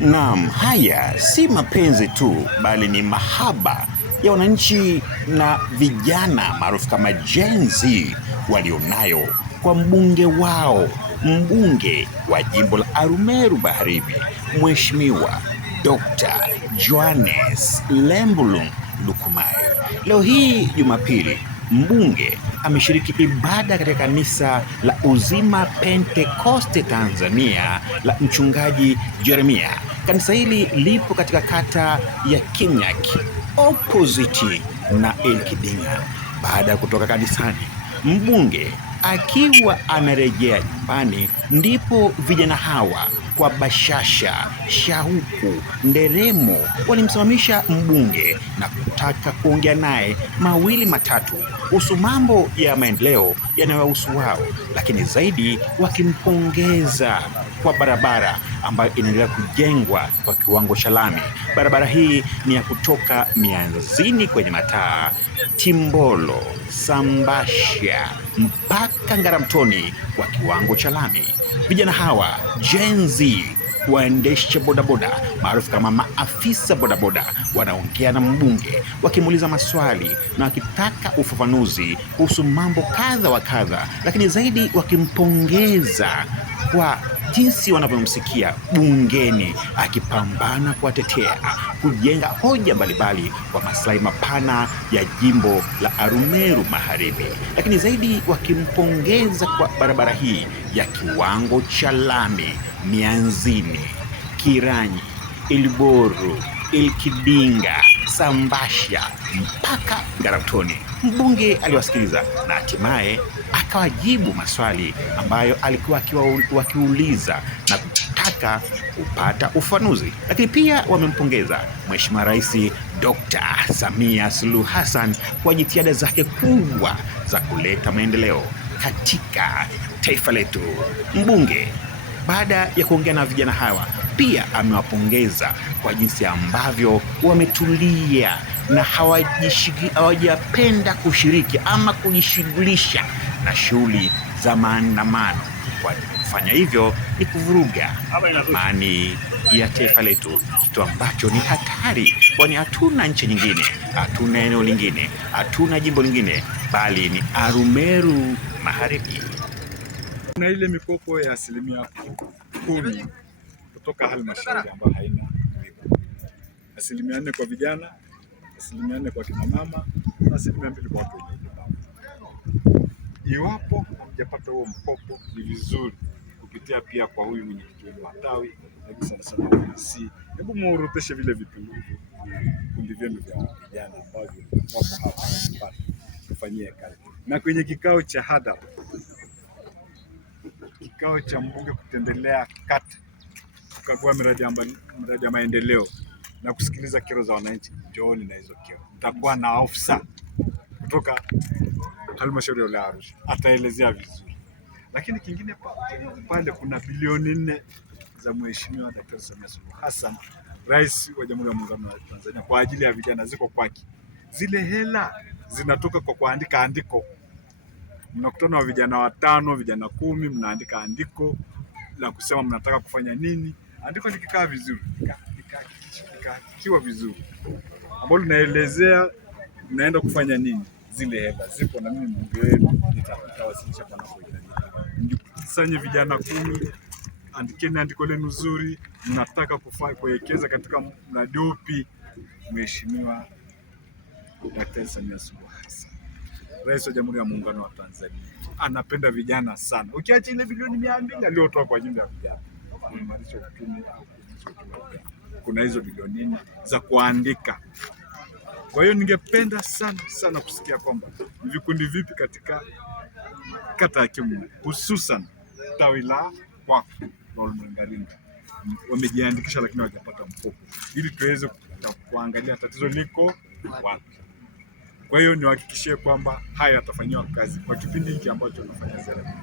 Naam, haya si mapenzi tu bali ni mahaba ya wananchi na vijana maarufu kama Gen Z walionayo kwa mbunge wao, mbunge wa jimbo la Arumeru Magharibi, Mheshimiwa Dr. Johannes Lembulung Lukumai. Leo hii Jumapili, mbunge ameshiriki ibada katika kanisa la Uzima Pentekoste Tanzania la Mchungaji Jeremia. Kanisa hili lipo katika kata ya Kimnyaki opposite na Elkidinga. Baada ya kutoka kanisani, mbunge akiwa amerejea nyumbani, ndipo vijana hawa kwa bashasha, shauku, nderemo walimsimamisha mbunge na kutaka kuongea naye mawili matatu kuhusu mambo ya maendeleo yanayohusu wao, lakini zaidi wakimpongeza kwa barabara ambayo inaendelea kujengwa kwa kiwango cha lami. Barabara hii ni ya kutoka Mianzini kwenye mataa, Timbolo, Sambasha mpaka Ngaramtoni kwa kiwango cha lami. Vijana hawa Gen Z, waendesha bodaboda maarufu kama maafisa bodaboda, wanaongea na mbunge wakimuuliza maswali na wakitaka ufafanuzi kuhusu mambo kadha wa kadha, lakini zaidi wakimpongeza kwa jinsi wanavyomsikia bungeni akipambana kuwatetea, kujenga hoja mbalimbali kwa maslahi mapana ya jimbo la Arumeru Magharibi, lakini zaidi wakimpongeza kwa barabara hii ya kiwango cha lami Mianzini, Kiranyi, Ilboru, Ilkidinga, Sambasha mpaka Ngaramtoni. Mbunge aliwasikiliza na hatimaye akawajibu maswali ambayo alikuwa wakiuliza na kutaka kupata ufafanuzi. Lakini pia wamempongeza Mheshimiwa Rais Dr. Samia Suluhu Hassan kwa jitihada zake kubwa za kuleta maendeleo katika taifa letu. Mbunge baada ya kuongea na vijana hawa pia amewapongeza kwa jinsi ambavyo wametulia na hawajapenda kushiriki ama kujishughulisha na shughuli za maandamano. Kwa kufanya hivyo ni kuvuruga amani ya taifa letu, kitu ambacho ni hatari, kwani hatuna nchi nyingine, hatuna eneo lingine, hatuna jimbo lingine, bali ni Arumeru Magharibi. Na ile mikopo ya 10% kutoka halmashauri ambayo haina riba, 4% kwa vijana, 4% kwa kina mama na 2% kwa watu wenye ulemavu. Iwapo hamjapata huo mkopo, ni vizuri kupitia pia kwa huyu mwenyekiti wa tawi na sana polisi, hebu muorodheshe vile vikundi vyenu vya vijana ambavyo wako hapa kupata kufanyia kazi. Na kwenye kikao cha hadhara, kikao cha mbunge kutembelea kata, kukagua miradi ya maendeleo na kusikiliza kero za wananchi, njooni na hizo kero. Mtakuwa na afisa kutoka halmashauri ya wilaya Arusha ataelezea vizuri. Lakini kingine pale kuna bilioni 4 za Mheshimiwa Daktari Samia Suluhu Hassan, Rais wa Jamhuri ya Muungano wa Tanzania, kwa ajili ya vijana, ziko kwake. Zile hela zinatoka kwa kuandika andiko. Mnakutana wa vijana 5, vijana 10, mnaandika andiko la kusema mnataka kufanya nini. Andiko likikaa vizuri, likiwa vizuri, ambalo linaelezea mnaenda kufanya nini, zile hela zipo na mimi mbunge wenu nitawasilisha kwa napohitajika. Mjikusanye vijana 10, andikeni andiko lenu zuri, mnataka kuwekeza katika mradi upi. Mheshimiwa Daktari Samia Suluhu Hassan, Rais wa Jamhuri ya Muungano wa Tanzania, anapenda vijana sana. Ukiacha ile bilioni 200 aliyotoa kwa ajili ya vijana kuimarisha uchumi, kuna hizo bilioni 4 za kuandika. Kwa hiyo ningependa sana kusikia kwamba ni vikundi vipi katika kata ya Kimnyaki, hususan tawi la kwako na Olmengaringa wamejiandikisha lakini hawajapata mkopo, ili tuweze kuangalia tatizo liko wapi. Kwa hiyo niwahakikishie kwamba haya yatafanyiwa kazi kwa kipindi hiki ambacho tunafanya ziara.